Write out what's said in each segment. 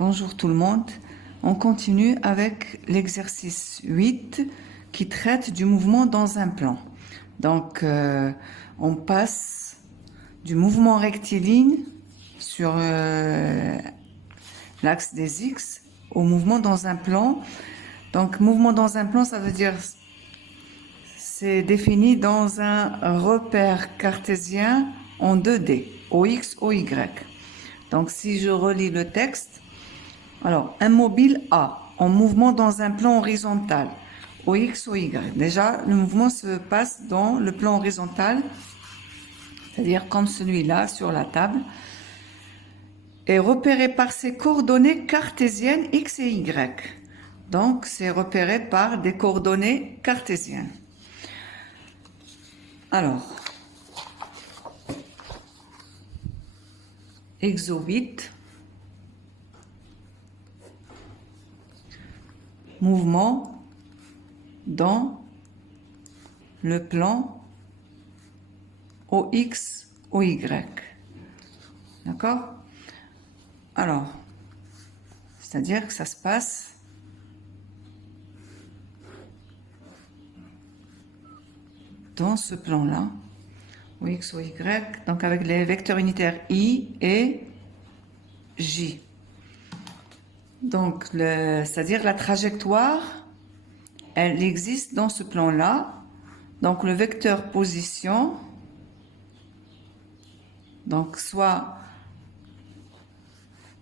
Bonjour tout le monde. On continue avec l'exercice 8 qui traite du mouvement dans un plan. Donc, on passe du mouvement rectiligne sur l'axe des X au mouvement dans un plan. Donc, mouvement dans un plan, ça veut dire c'est défini dans un repère cartésien en 2D, OX, OY. Donc, si je relis le texte, alors, un mobile A en mouvement dans un plan horizontal, au X ou Y. Déjà, le mouvement se passe dans le plan horizontal, c'est-à-dire comme celui-là sur la table, est repéré par ses coordonnées cartésiennes X et Y. Donc, c'est repéré par des coordonnées cartésiennes. Alors, exo 8. Mouvement dans le plan OX, OY. D'accord? Alors, c'est-à-dire que ça se passe dans ce plan-là, OX, OY, donc avec les vecteurs unitaires I et J. Donc, c'est-à-dire la trajectoire, elle existe dans ce plan-là. Donc, le vecteur position, donc soit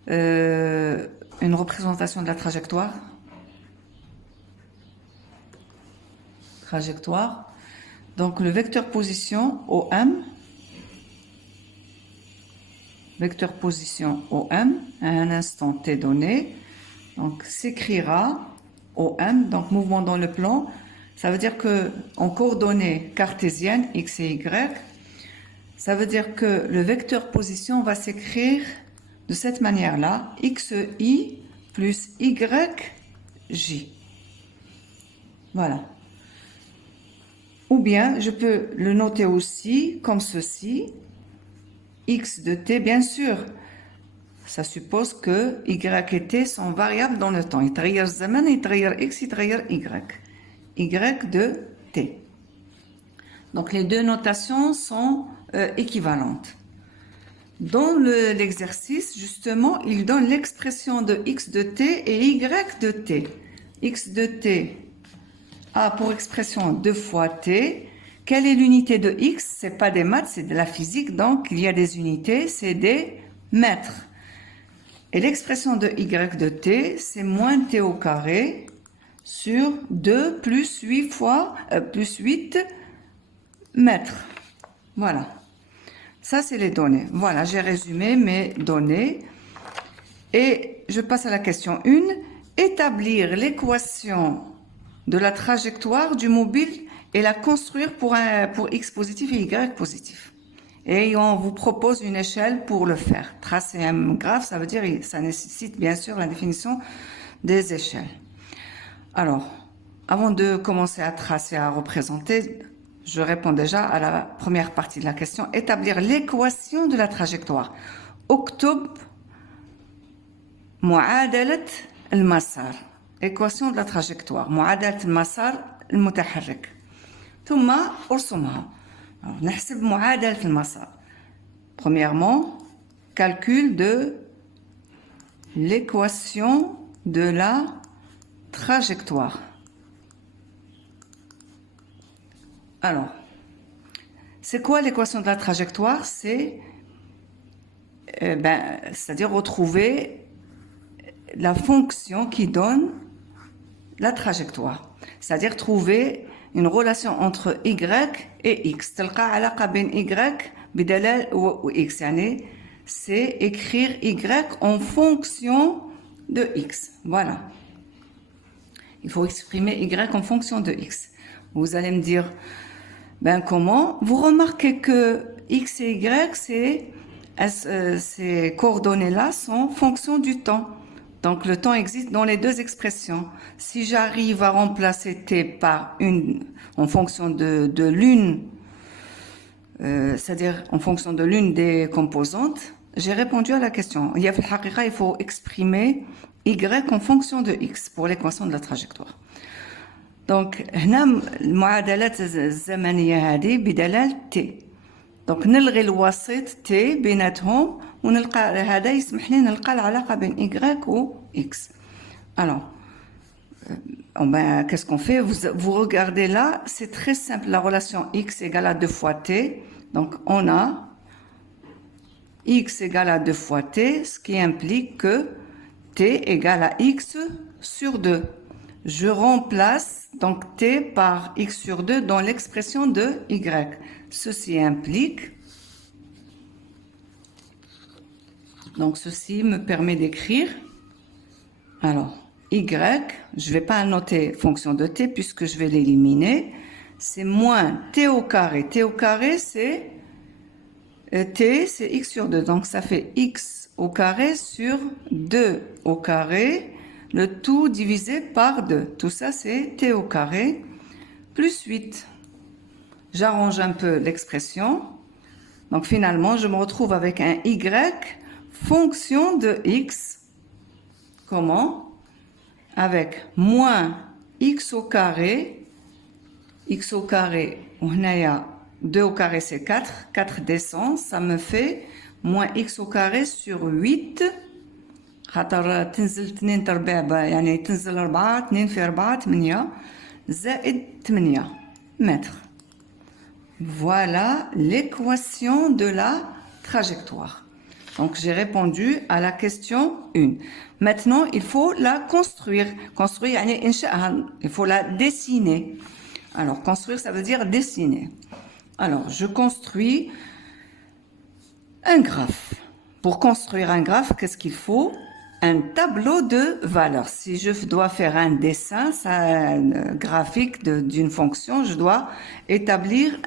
une représentation de la trajectoire, donc le vecteur position OM, vecteur position OM à un instant t donné, donc s'écrira OM, donc mouvement dans le plan. Ça veut dire que en coordonnées cartésiennes x et y, ça veut dire que le vecteur position va s'écrire de cette manière-là, xi plus yj. Voilà. Ou bien je peux le noter aussi comme ceci, x de t, bien sûr. Ça suppose que y et t sont variables dans le temps. يتغير الزمن يتغير x يتغير y de t. Donc les deux notations sont équivalentes. Dans l'exercice, justement, il donne l'expression de x de t et y de t. X de t a pour expression 2 fois t. Quelle est l'unité de x? C'est pas des maths, c'est de la physique. Donc il y a des unités, c'est des mètres. Et l'expression de y de t, c'est moins t au carré sur 2 plus 8 plus 8 mètres. Voilà. Ça, c'est les données. Voilà, j'ai résumé mes données. Et je passe à la question 1. Établir l'équation de la trajectoire du mobile et la construire pour x positif et y positif. Et on vous propose une échelle pour le faire. Tracer un graphe, ça veut dire que ça nécessite bien sûr la définition des échelles. Alors, avant de commencer à tracer, à représenter, je réponds déjà à la première partie de la question. Établir l'équation de la trajectoire. Octobre, معادلة المسار. Équation de la trajectoire. معادلة المسار المتحرك. ثم أرسمها. نحسب معادلة المسار. Premièrement, calcul de l'équation de la trajectoire. Alors, c'est quoi l'équation de la trajectoire? C'est-à-dire retrouver la fonction qui donne la trajectoire. C'est-à-dire trouver une relation entre y et x. تلقى علاقة بين y بدلال x. يعني c'est écrire y en fonction de x. Voilà. Il faut exprimer y en fonction de x. Vous allez me dire, ben comment? Vous remarquez que x et y, ces coordonnées-là sont fonction du temps. Donc le temps existe dans les deux expressions. Si j'arrive à remplacer t par une en fonction de l'une, c'est-à-dire en fonction de l'une des composantes, j'ai répondu à la question. Il faut exprimer y en fonction de x pour l'équation de la trajectoire. Donc, هنا المعادلات الزمنية هذه بدلالة t. donc نلغي الوسيط t بيناتهم ونلقى هذا يسمح لنا نلقى العلاقة بين y و x. Alors, qu'est-ce qu'on fait? Vous regardez là, c'est très simple. La relation x égale à 2 fois t. Donc, on a x égale à 2 fois t, ce qui implique que t égale à x sur 2. Je remplace donc t par x sur 2 dans l'expression de y. Ceci implique, donc ceci me permet d'écrire, alors y, je ne vais pas noter fonction de t puisque je vais l'éliminer, c'est moins t au carré. T au carré c'est t, c'est x sur 2, donc ça fait x au carré sur 2 au carré, le tout divisé par 2. Tout ça, c'est t au carré plus 8. J'arrange un peu l'expression. Donc finalement, je me retrouve avec un y fonction de x. Comment? Avec moins x au carré. X au carré, on a 2 au carré, c'est 4. 4 descend, ça me fait moins x au carré sur 8. خاطر تنزل 2 تربيع يعني تنزل 4 2 في 4 8 زائد 8 mètres. Voilà l'équation de la trajectoire. Donc j'ai répondu à la question 1. Maintenant, il faut la construire. Construire يعني إنشائها. Il faut la dessiner. Alors construire, ça veut dire dessiner. Alors je construis un graphe. Pour construire un graphe, qu'est-ce qu'il faut? Un tableau de valeurs. Si je dois faire un dessin, un graphique d'une fonction, je dois établir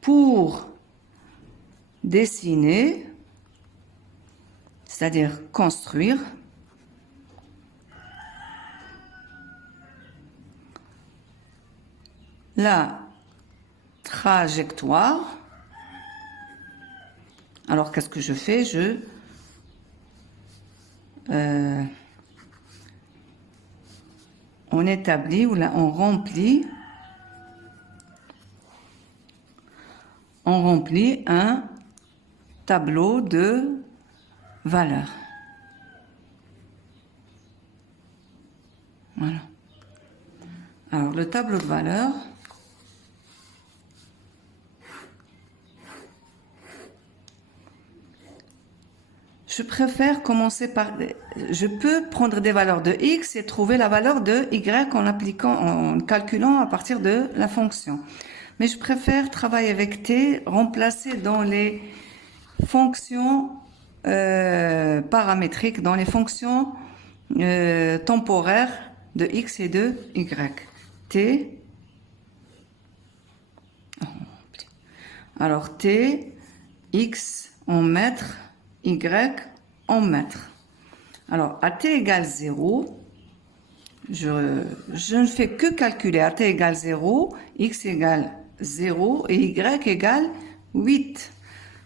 pour dessiner, c'est-à-dire construire, la trajectoire. Alors, qu'est-ce que je fais? On établit ou là on remplit un tableau de valeurs. Voilà. Alors le tableau de valeurs, je préfère commencer par... Je peux prendre des valeurs de x et trouver la valeur de y en calculant à partir de la fonction. Mais je préfère travailler avec t, remplacer dans les fonctions paramétriques, dans les fonctions temporaires de x et de y. T. Alors t, x en mètres, y en mètres. Alors, à t égale 0, je ne fais que calculer à t égale 0, x égale 0 et y égale 8.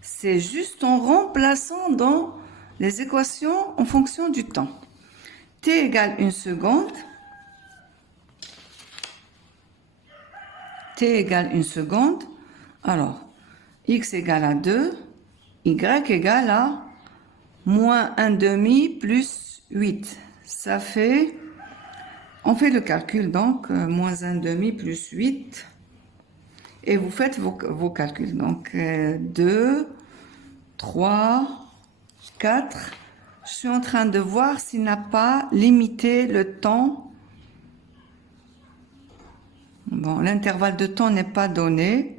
C'est juste en remplaçant dans les équations en fonction du temps. T égale 1 seconde. T égale 1 seconde. Alors, x égale à 2, y égale à moins 1 demi plus 8. Ça fait, on fait le calcul donc, moins 1 demi plus 8. Et vous faites vos calculs. Donc, 2, 3, 4. Je suis en train de voir s'il n'a pas limité le temps. Bon, l'intervalle de temps n'est pas donné,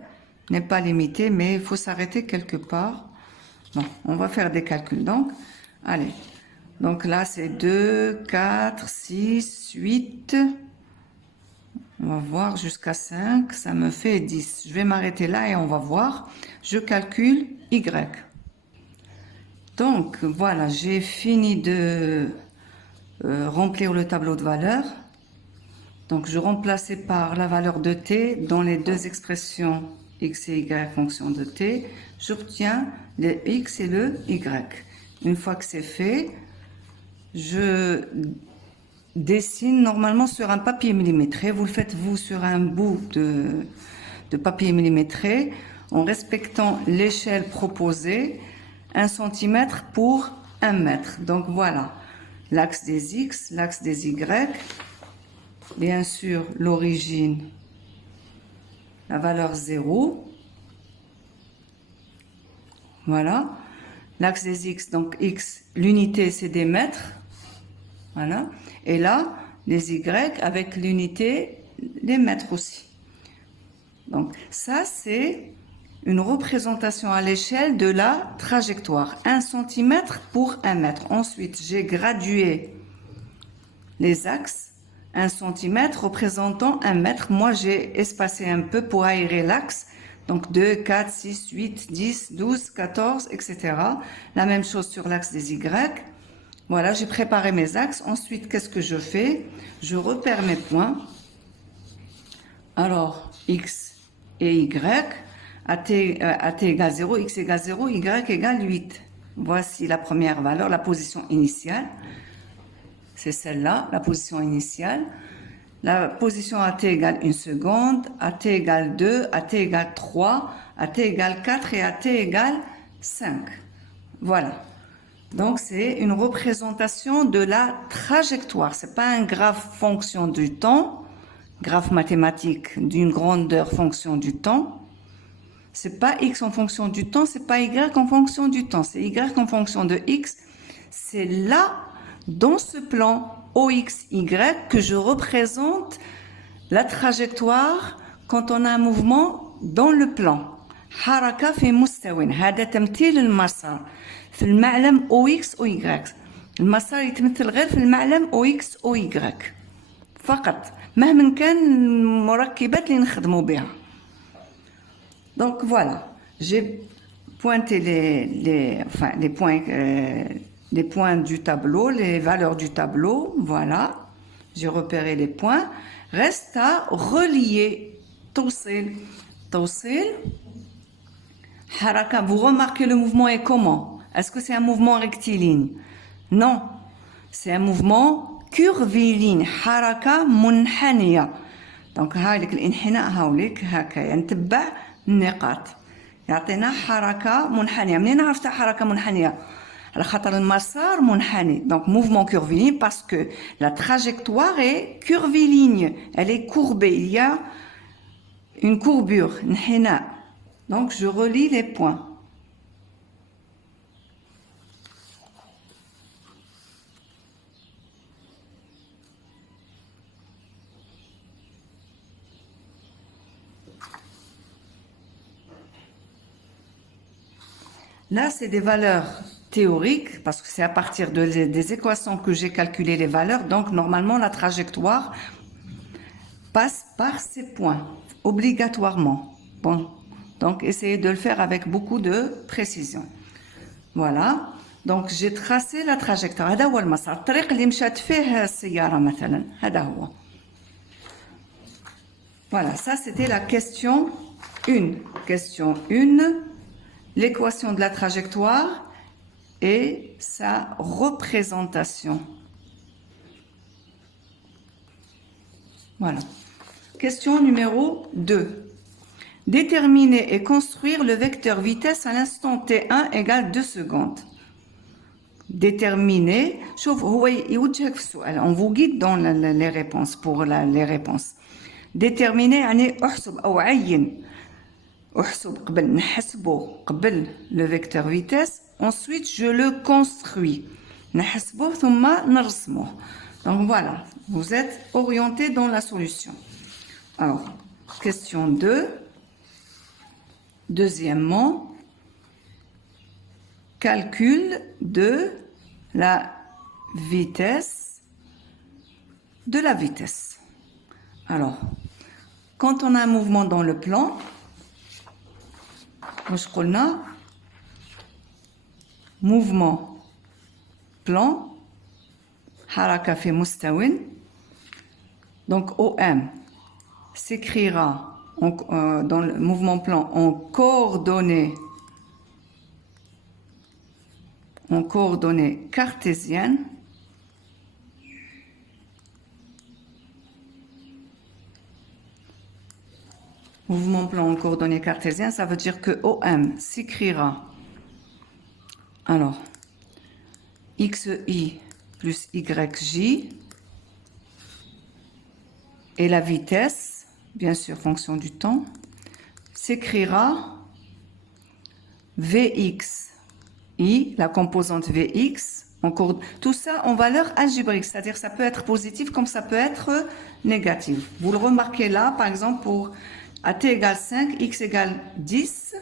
n'est pas limité, mais il faut s'arrêter quelque part. Bon, on va faire des calculs donc. Allez. Donc là, c'est 2, 4, 6, 8. On va voir jusqu'à 5. Ça me fait 10. Je vais m'arrêter là et on va voir. Je calcule y. Donc, voilà, j'ai fini de remplir le tableau de valeurs. Donc, je remplaçais par la valeur de t dans les deux expressions x et y fonction de t, j'obtiens le x et le y. Une fois que c'est fait, je dessine normalement sur un papier millimétré. Vous le faites vous sur un bout de papier millimétré en respectant l'échelle proposée, 1 cm pour 1 mètre. Donc voilà, l'axe des x, l'axe des y, bien sûr l'origine, la valeur 0. Voilà, l'axe des x, donc x, l'unité c'est des mètres. Voilà, et là, les y avec l'unité, les mètres aussi. Donc ça, c'est une représentation à l'échelle de la trajectoire. 1 cm pour 1 mètre. Ensuite, j'ai gradué les axes. 1 cm représentant 1 mètre. Moi, j'ai espacé un peu pour aérer l'axe. Donc 2, 4, 6, 8, 10, 12, 14, etc. La même chose sur l'axe des y. Voilà, j'ai préparé mes axes. Ensuite, qu'est-ce que je fais? Je repère mes points. Alors, x et y, à t égale 0, x égale 0, y égale 8. Voici la première valeur, la position initiale. C'est celle-là, la position initiale. La position à t égale 1 seconde, à t égale 2, à t égale 3, à t égale 4 et à t égale 5. Voilà. Donc, c'est une représentation de la trajectoire. Ce n'est pas un graphe fonction du temps, graphe mathématique d'une grandeur fonction du temps. Ce n'est pas x en fonction du temps, ce n'est pas y en fonction du temps. C'est y en fonction de x. C'est là, dans ce plan OXY, que je représente la trajectoire quand on a un mouvement dans le plan. حركة في مستوٍ. هذا تمثيل المسار في المعلم OX OY. المسار يتمثل غير في المعلم OX OY فقط مهما كان المركبات اللي نخدموا بها. Donc voilà, j'ai pointé les points du tableau, les valeurs du tableau. Voilà, j'ai repéré les points. Reste à relier. توصيل. Haraka, vous remarquez le mouvement est comment? Est-ce que c'est un mouvement rectiligne? Non, c'est un mouvement curviligne. Haraka munhaniya. Donc هاوليك الانحناء هاوليك هكا نتبع النقاط. يعطينا حركة منحنية. منين عرفت حركة منحنية؟ على خاطر المسار منحني. Donc mouvement curviligne parce que la trajectoire est curviligne. Elle est courbée. Il y a une courbure. انحناء. Donc, je relis les points. Là, c'est des valeurs théoriques, parce que c'est à partir des équations que j'ai calculé les valeurs. Donc, normalement, la trajectoire passe par ces points, obligatoirement. Bon. Donc, essayez de le faire avec beaucoup de précision. Voilà. Donc, j'ai tracé la trajectoire. هذا هو المسار. الطريق اللي مشات فيه السيارة مثلا. هذا هو. Voilà, ça c'était la question 1. Question 1. L'équation de la trajectoire et sa représentation. Voilà. Question numéro 2. Déterminer et construire le vecteur vitesse à l'instant t1 égale 2 secondes. Déterminer, on vous guide dans les réponses pour les réponses. Déterminer يعني احسب أو عين. احسب قبل نحسبه قبل le vecteur vitesse. Ensuite je le construis. نحسبه ثم نرسمه. Donc voilà, vous êtes orienté dans la solution. Alors, question 2. Deuxièmement, calcul de la vitesse. Alors, quand on a un mouvement dans le plan, mouvement plan, haraka fi mustawin. Donc OM s'écrira dans le mouvement plan en coordonnées cartésiennes, mouvement plan en coordonnées cartésiennes, ça veut dire que OM s'écrira, alors, XI plus YJ, et la vitesse, bien sûr, fonction du temps, s'écrira VXI, la composante VX, tout ça en valeur algébrique, c'est-à-dire ça peut être positif comme ça peut être négatif. Vous le remarquez là, par exemple, pour AT égale 5, X égale 10,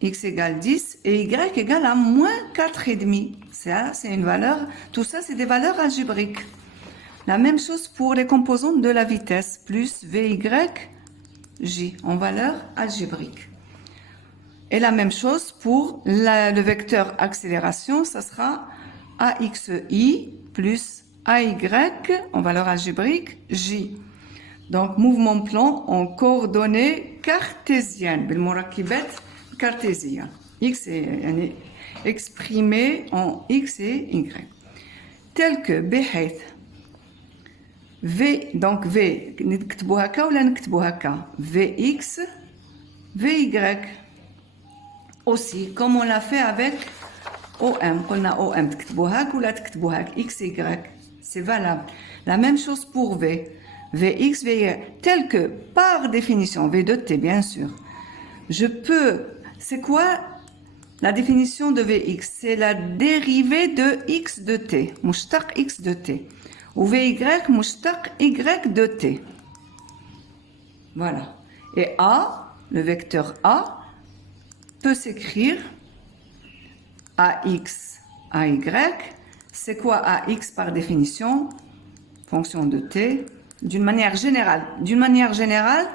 X égale 10 et Y égale à moins 4,5. Ça, c'est une valeur, tout ça, c'est des valeurs algébriques. La même chose pour les composantes de la vitesse, plus VYJ en valeur algébrique. Et la même chose pour le vecteur accélération, ça sera AXI plus AY en valeur algébrique J. Donc, mouvement plan en coordonnées cartésiennes, بالمركبات cartésiennes. X est exprimé en X et Y. Tel que بحيث V, donc V, نكتبو هكا ولا نكتبو هكا VX, VY. Aussi, comme on l'a fait avec OM. قلنا OM تكتبو هاك ولا تكتبو هاك XY. C'est valable. La même chose pour V. Vx, Vy, tel que, par définition, V de T, bien sûr, je peux... C'est quoi la définition de Vx? C'est la dérivée de x de T, مشتق x de T. Ou Vy, مشتق y de T. Voilà. Et A, le vecteur A, peut s'écrire AX, AY. C'est quoi AX par définition? Fonction de T. D'une manière générale,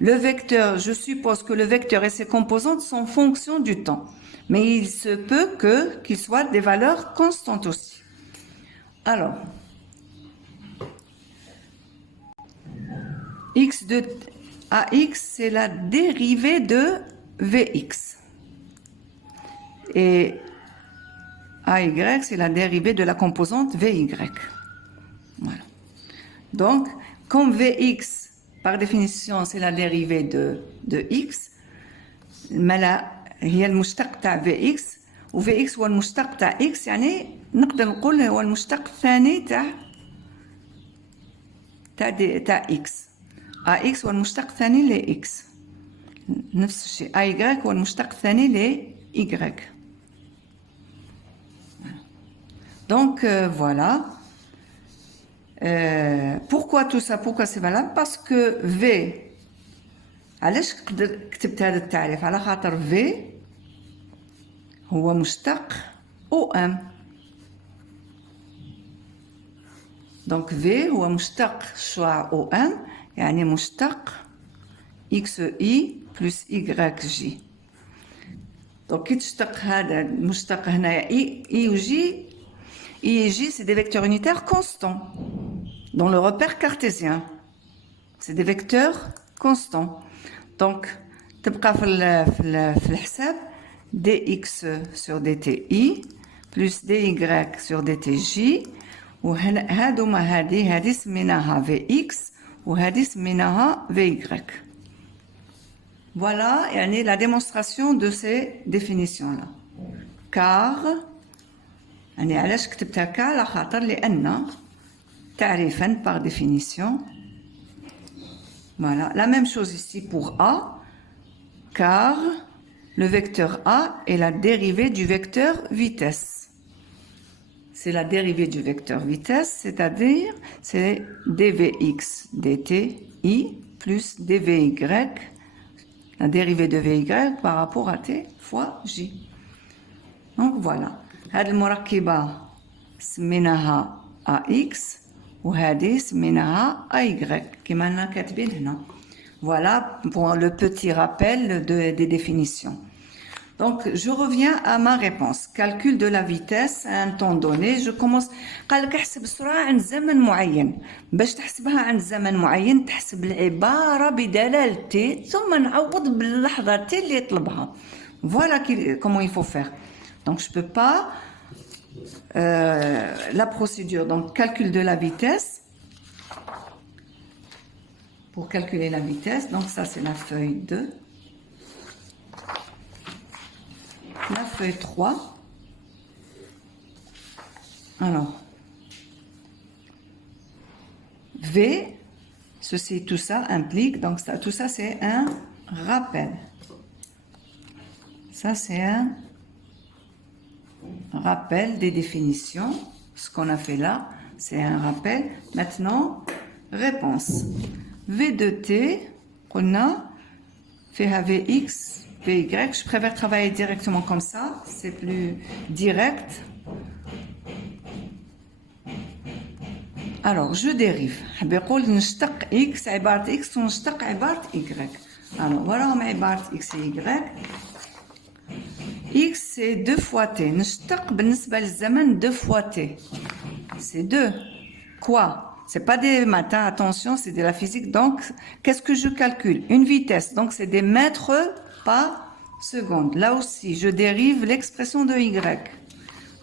le vecteur, je suppose que le vecteur et ses composantes sont fonction du temps. Mais il se peut qu'ils soient des valeurs constantes aussi. Alors, X de AX, c'est la dérivée de Vx. Et AY, c'est la dérivée de la composante Vy. Voilà. Donc, comme Vx, par définition, c'est la dérivée de x, mais là, il y a le مشتق تاع Vx, و Vx هو المشتق تاع x, يعني نقدر نقول هو المشتق الثاني تاع x. AX هو المشتق الثاني ل x. نفس الشيء. AY هو المشتق الثاني ل y. Donc, voilà. Pourquoi tout ça? Pourquoi c'est valable? Parce que V, علاش كتبت هذا التعريف؟ على خاطر V هو مشتق OM. Donc V هو مشتق شعاع OM، يعني مشتق XI plus YJ. Donc كي تشتق هذا المشتق هنايا I و J، I et J, c'est des vecteurs unitaires constants dans le repère cartésien. C'est des vecteurs constants. Donc, تبقى في الحساب dx sur dti plus dy sur dtj، وهادوما هذه سميناها vx وهذه سميناها vy. Voilà يعني la démonstration de ces définitions-là. Car يعني علاش كتبت هكا؟ على خاطر لأن تعريفا par définition. Voilà, la même chose ici pour A, car le vecteur A est la dérivée du vecteur vitesse. C'est la dérivée du vecteur vitesse, c'est-à-dire c'est dvx dti plus dvy, la dérivée de vy par rapport à t fois j. Donc voilà. هذه المركبة سميناها AX وهذه سميناها AY كما لنا كاتبين هنا. Voilà pour le petit rappel des définitions. Donc, je reviens à ma réponse. Calcul de la vitesse à un temps donné. Je commence. قال لك احسب السرعة عند زمن معين. باش تحسبها عند زمن معين تحسب العبارة بدلالة t ثم نعوض باللحظة t اللي يطلبها. Voilà comment il faut faire. Donc, je peux pas la procédure. Donc, calcul de la vitesse. Pour calculer la vitesse. Donc, ça, c'est la feuille 2. La feuille 3. Alors, V, ceci, tout ça implique, donc ça, tout ça c'est un rappel. Ça c'est un rappel des définitions. Ce qu'on a fait là, c'est un rappel. Maintenant, réponse. V de T, on a fait Vx. Vy, je préfère travailler directement comme ça, c'est plus direct. Alors, je dérive. بيقول نشتق x عبارة x ونشتق عبارة y. Alors, voilà عبارة x et y. X c'est 2 fois t. نشتق بالنسبة للزمن 2 fois t. C'est 2. Quoi? C'est pas des maths, attention, c'est de la physique. Donc, qu'est-ce que je calcule? Une vitesse. Donc, c'est des mètres par seconde. Là aussi, je dérive l'expression de y.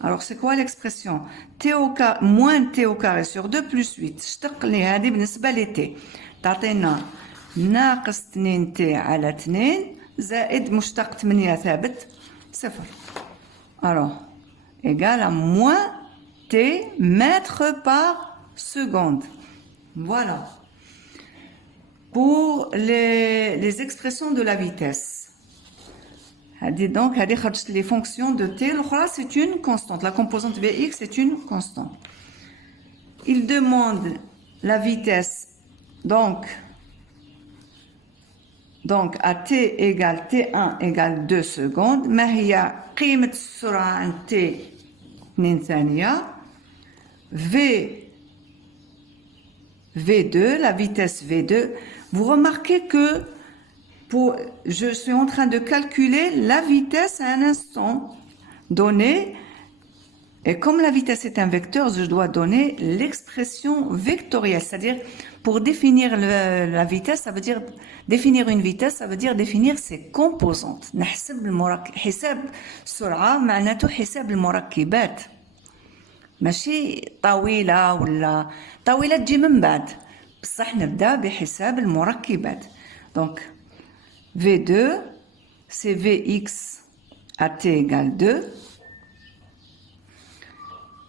Alors, c'est quoi l'expression? T au carré, moins t au carré sur 2 plus 8. اشتق لي هذه بالنسبة ل t. تعطينا ناقص 2 t على 2 زائد مشتق 8 ثابت 0. Alors, égal à moins t mètres par seconde. Voilà. Pour les expressions de la vitesse. Donc, les fonctions de t, c'est une constante. La composante Vx est une constante. Il demande la vitesse, donc à t égale t1 égale 2 secondes. ما هي قيمة السرعة عند t 2 ثانية. V2, la vitesse V2. Vous remarquez que je suis en train de calculer la vitesse à un instant donné. Et comme la vitesse est un vecteur, je dois donner l'expression vectorielle. C'est-à-dire, pour définir la vitesse, ça veut dire, définir une vitesse, ça veut dire définir ses composantes. حساب السرعة معناته حساب المركبات. ماشي طويلة ولا طويلة تجي من بعد. بصح نبدأ بحساب المركبات. Donc, V2, c'est Vx à t égale 2.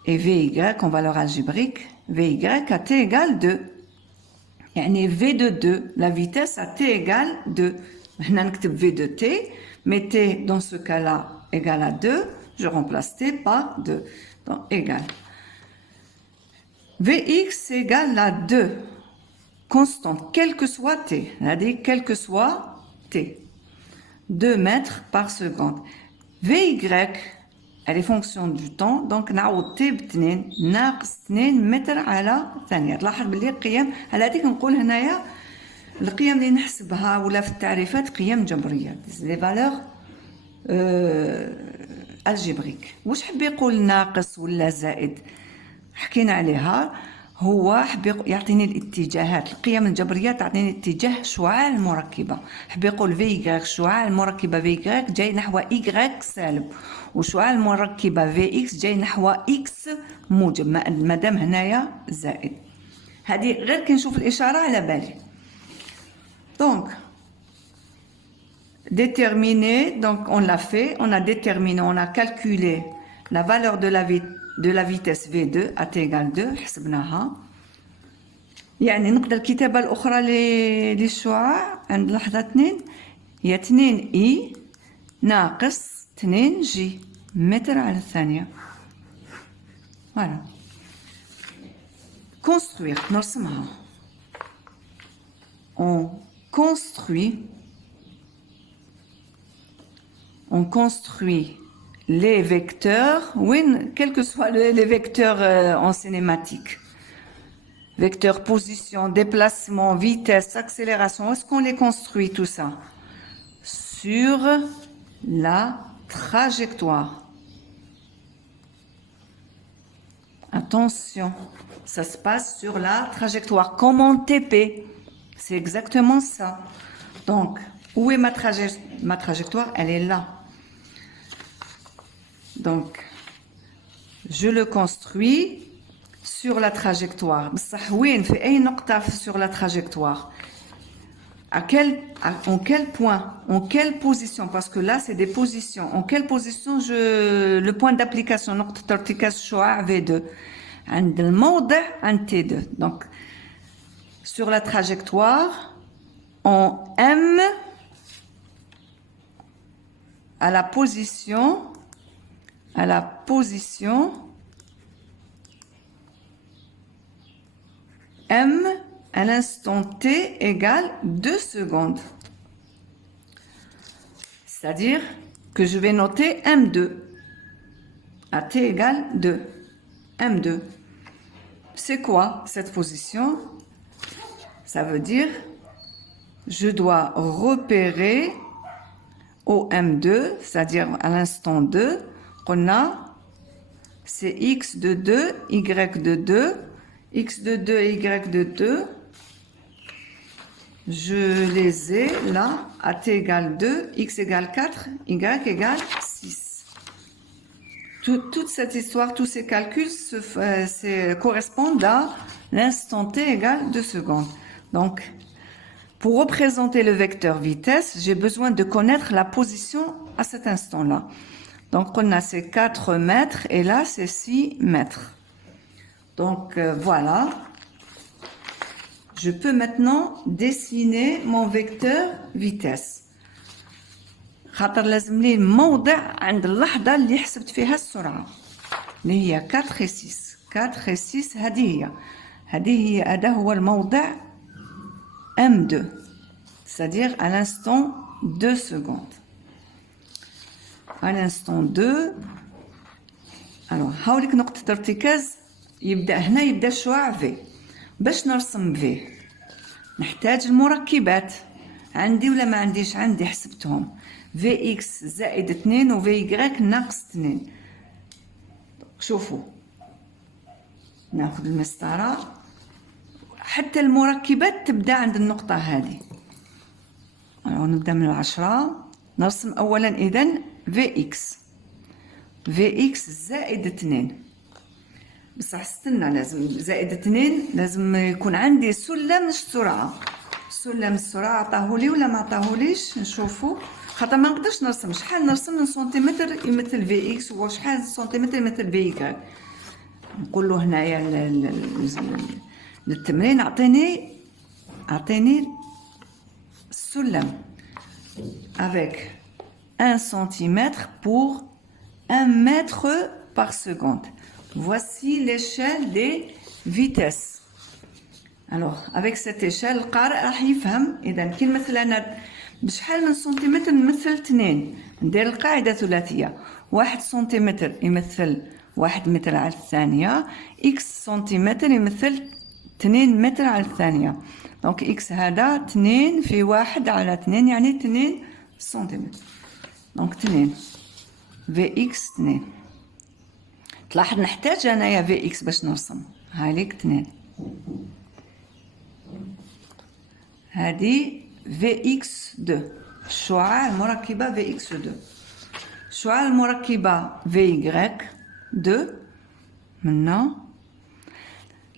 Et Vy en valeur algébrique, Vy à t égale 2. يعني V de 2, la vitesse à t égale 2. Maintenant, نكتب V de t, mais t dans ce cas-là égale à 2, je remplace t par 2. Donc, égal. Vx égale à 2. Constante, quel que soit t. C'est-à-dire, quel que soit t. 2 mètres par seconde. Vy, elle est fonction du temps. Donc, نعوض t ب2 ناقص 2 متر على ثانية. تلاحظ باللي القيم على هذيك نقول هنايا القيم اللي نحسبها ولا في التعريفات قيم جبرية. Les valeurs algébriques. واش حب يقول ناقص ولا زائد؟ حكينا عليها. هو حب يعطيني الاتجاهات. القيم الجبريه تعطيني اتجاه شعاع المركبه. حب يقول في شعاع المركبه في جاي نحو y سالب، وشعاع المركبه في اكس جاي نحو اكس موجب. مادام هنايا زائد. هذه غير كي نشوف الاشاره على بالي. دونك déterminer, donc on l'a fait, on a déterminé, on a calculé la valeur de la vitesse V2 à t égale 2 حسبناها. يعني نقدر الكتابة الأخرى للشعاع عند لحظة 2 هي 2 إي ناقص 2 جي متر على الثانية. Voilà. Construire, نرسمها. On construit les vecteurs, oui, quels que soient les vecteurs en cinématique. Vecteurs, position, déplacement, vitesse, accélération. Est-ce qu'on les construit tout ça? Sur la trajectoire. Attention, ça se passe sur la trajectoire, comme en TP. C'est exactement ça. Donc, où est ma trajectoire? Elle est là. Donc, je le construis sur la trajectoire. Sur la trajectoire. En quel point? En quelle position? Parce que là, c'est des positions. En quelle position le point d'application, نقطة ارتكاز الشعاع V2. عند الموضع عند T2. Donc, sur la trajectoire, on M à la position M à l'instant T égale 2 secondes. C'est-à-dire que je vais noter M2 à T égale 2. M2. C'est quoi cette position? Ça veut dire je dois repérer au M2, c'est-à-dire à l'instant 2, qu'on a c'est X de 2, Y de 2, X de 2 et Y de 2. Je les ai là, à T égale 2, X égale 4, Y égale 6. Toute cette histoire, tous ces calculs correspondent à l'instant T égale 2 secondes. Donc, pour représenter le vecteur vitesse, j'ai besoin de connaître la position à cet instant-là. Donc, on a ces 4 mètres et là, c'est 6 mètres. Donc, voilà. Je peux maintenant dessiner mon vecteur vitesse. خاطر لازم لي الموضع عند اللحظة اللي حسبت فيها السرعة اللي هي 4 et 6. 4 et 6 هذا هو الموضع M2. C'est-à-dire à l'instant 2 secondes. À l'instant 2. Alors, هاوليك نقطة ارتكاز يبدأ الشعاع V. باش نرسم V نحتاج المركبات عندي ولا ما عنديش؟ عندي، حسبتهم Vx زائد 2 و Vy ناقص 2. شوفوا ناخذ المسطرة، حتى المركبات تبدأ عند النقطة هذه. نبدأ من 10. نرسم أولا إذن Vx زائد 2. بصح استنى، لازم زائد 2 لازم يكون عندي سلم السرعة. سلم السرعة عطاهولي ولا ما عطاهوليش؟ نشوفوا، خاطر ما نقدرش نرسم. شحال نرسم من سنتيمتر يمثل في اكس وشحال سنتيمتر يمثل في واي. نقول له هنايا للتمرين اعطيني السلم avec 1 cm pour 1 mètre par seconde. Voici l'échelle des vitesses. Alors, avec cette échelle القارئ راح يفهم. إذا كي نمثل أنا بشحال من سنتيمتر نمثل 2. ندير القاعدة ثلاثية. 1 سنتيمتر يمثل 1 متر على الثانية. إكس سنتيمتر يمثل 2 متر على الثانية. دونك إكس هذا 2 في 1 على 2 يعني 2 سنتيمتر. دونك 2 في إكس 2. تلاحظ نحتاج أنايا في إكس باش نرسم. هايليك 2. هذه Vx2 الشعاع المركبة Vx2. الشعاع المركبة Vy2 منا.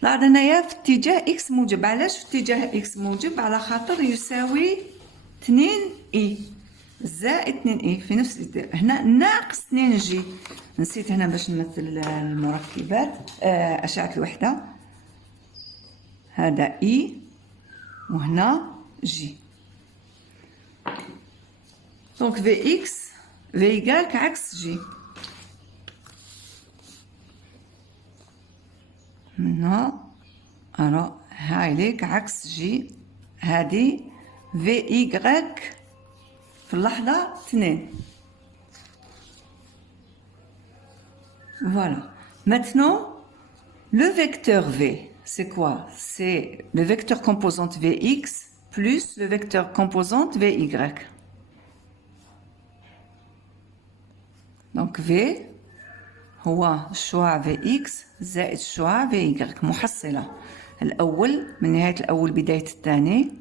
لاحظ هنايا في اتجاه x موجب. علاش في اتجاه x موجب؟ على خاطر يساوي 2 اي زائد 2 اي في نفس الاتجاه. هنا ناقص 2 جي. نسيت هنا باش نمثل المركبات أشعة الوحدة. هذا اي وهنا جي. دونك في اكس في عكس جي. هنا أرى هايليك عكس جي. هذه في إيكغيك في اللحظة 2. Voilà. Maintenant, le vecteur V, c'est quoi? C'est le vecteur composante Vx plus le vecteur composante Vy. دونك في هو شعاع في اكس زائد شعاع في y محصلة الأول من نهاية الأول بداية الثاني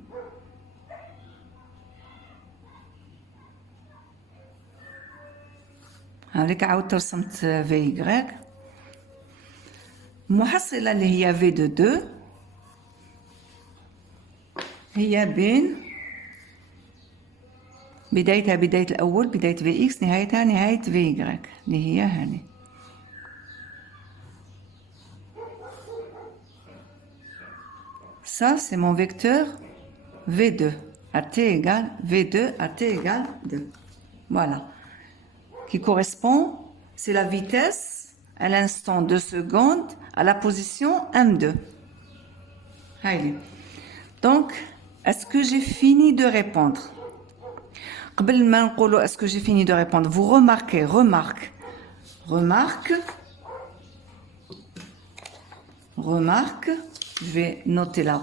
هاوليك عاودت رسمت في y المحصلة اللي هي في دو دو هي بين بدايتها بداية الأول بداية في إكس نهايتها نهاية في إيكغيك اللي هي هاني ça c'est mon vecteur V2 à t égale V2 à t égale 2 voilà qui correspond c'est la vitesse à l'instant 2 secondes à la position M2 allez donc est-ce que j'ai fini de répondre قبل ما نقولوا est-ce que j'ai fini de répondre vous remarquez remarque je vais noter la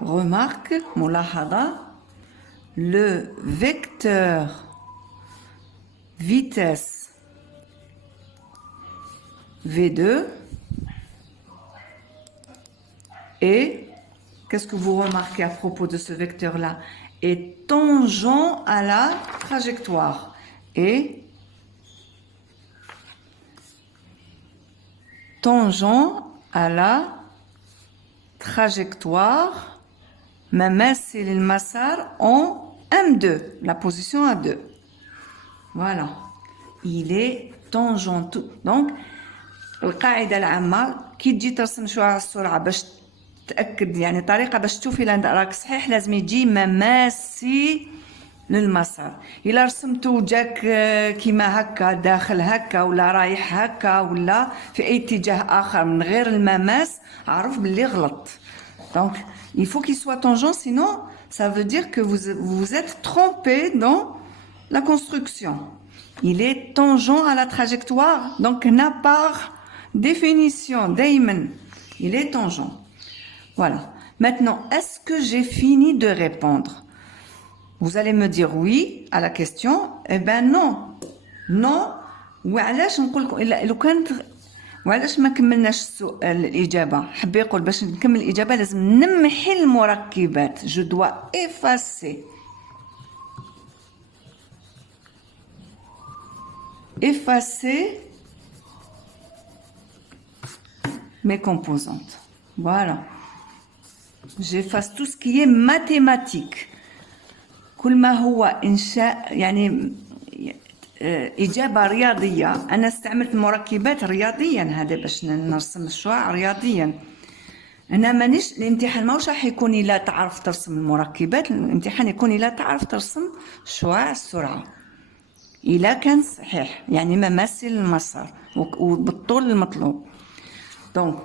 remarque ملاحظة le vecteur vitesse V2 et qu'est-ce que vous remarquez à propos de ce vecteur-là? Est tangent à la trajectoire. Et tangent à la trajectoire مماثل المسار en M2, la position à 2. Voilà. Il est tangent. Donc, القاعدة العامة كي تجي ترسم شعاع السرعة باش تأكد يعني طريقة باش تشوفي راك صحيح لازم يجي مماسي للمسار. إلا رسمتو جاك كيما هكا داخل هكا ولا رايح هكا ولا في أي اتجاه آخر من غير المماس عرف باللي غلط. Donc il faut qu'il soit tangent sinon ça veut dire que vous vous êtes trompé dans la construction. Il est tangent à la trajectoire donc n'a pas définition دايما il est tangent. Voilà. Maintenant, est-ce que j'ai fini de répondre? Vous allez me dire oui à la question. Eh ben non. Non. وعلاش نقول لكم لو كانت وعلاش ما كملناش السؤال الإجابة؟ حبي يقول باش نكمل الإجابة لازم نمحي المركبات. Je dois effacer mes composantes. Voilà. J'efface tout ce qui est mathématique. كل ما هو إنشاء يعني إجابة رياضية أنا استعملت مركبات رياضيا هذا باش نرسم الشعاع رياضيا أنا مانيش الامتحان ماهوش راح يكون إلا تعرف ترسم المركبات الامتحان يكون إلا تعرف ترسم شعاع السرعة إلا كان صحيح يعني مماثل المسار وبالطول المطلوب دونك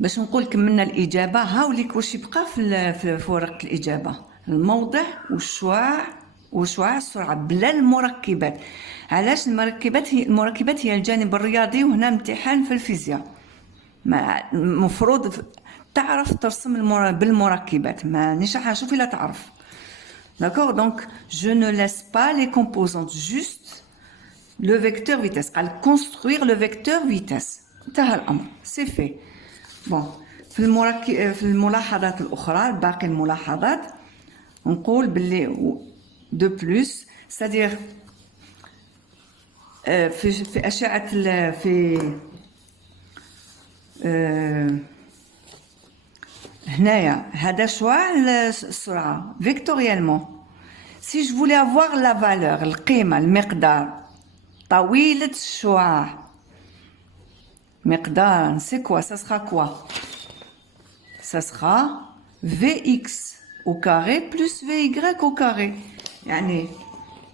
باش نقول كملنا الإجابة هاوليك واش يبقى في ورقة الإجابة الموضع وشعاع السرعة بلا المركبات علاش المركبات هي الجانب الرياضي وهنا امتحان في الفيزياء مفروض تعرف ترسم بالمركبات مانيش راح نشوف الا تعرف d'accord donc je ne laisse pas les composantes juste le vecteur vitesse قال construire le vecteur vitesse انتهى الامر c'est fait bon في الملاحظات الاخرى باقي الملاحظات نقول باللي de plus c'est-à-dire في أشعة هنايا هذا شعاع السرعة vectoriellement si je voulais avoir la valeur القيمة المقدار طويلة الشعاع مقدار c'est quoi ça sera quoi ça sera Vx au carré plus Vy au carré يعني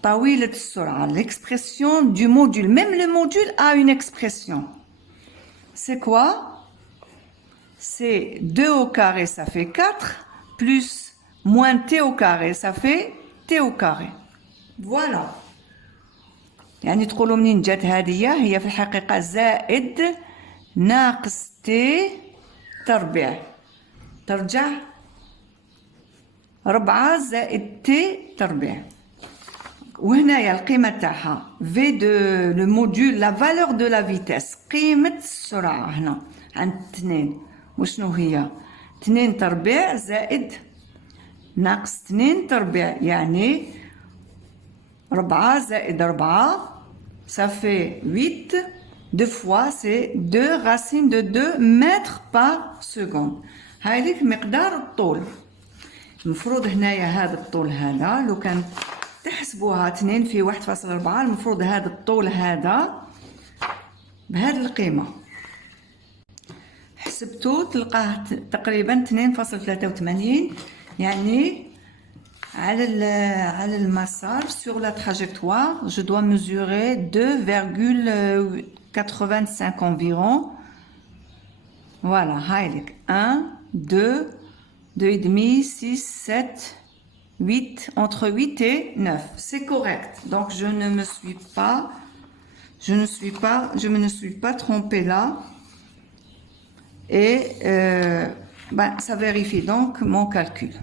طويلة السرعة l'expression du module même le module a une expression c'est quoi c'est 2 au carré ça fait 4 plus moins t au carré ça fait t au carré voilà يعني تقولوا منين جات هذه هي في الحقيقة زائد ناقص t تربيع ترجع 4 زائد t تربيع. وهنايا القيمة تاعها V de le module la valeur de la vitesse قيمة السرعة هنا عند 2 وشنو هي 2 تربيع زائد ناقص 2 تربيع يعني 4 زائد 4 ça fait 8 2 fois c'est 2 racines de 2 mètres par seconde. هايليك مقدار الطول. المفروض هنايا هذا الطول هذا لو كان تحسبوها 2 في 1.4 المفروض هذا الطول هذا بهذه القيمة حسبتو تلقاه تقريبا 2.83 يعني على المسار sur la trajectoire je dois mesurer 2,85 environ. Voilà هايلك 1 2 2,5 6 7 8 entre 8 et 9 c'est correct donc je ne me suis pas trompée là et ça vérifie donc mon calcul.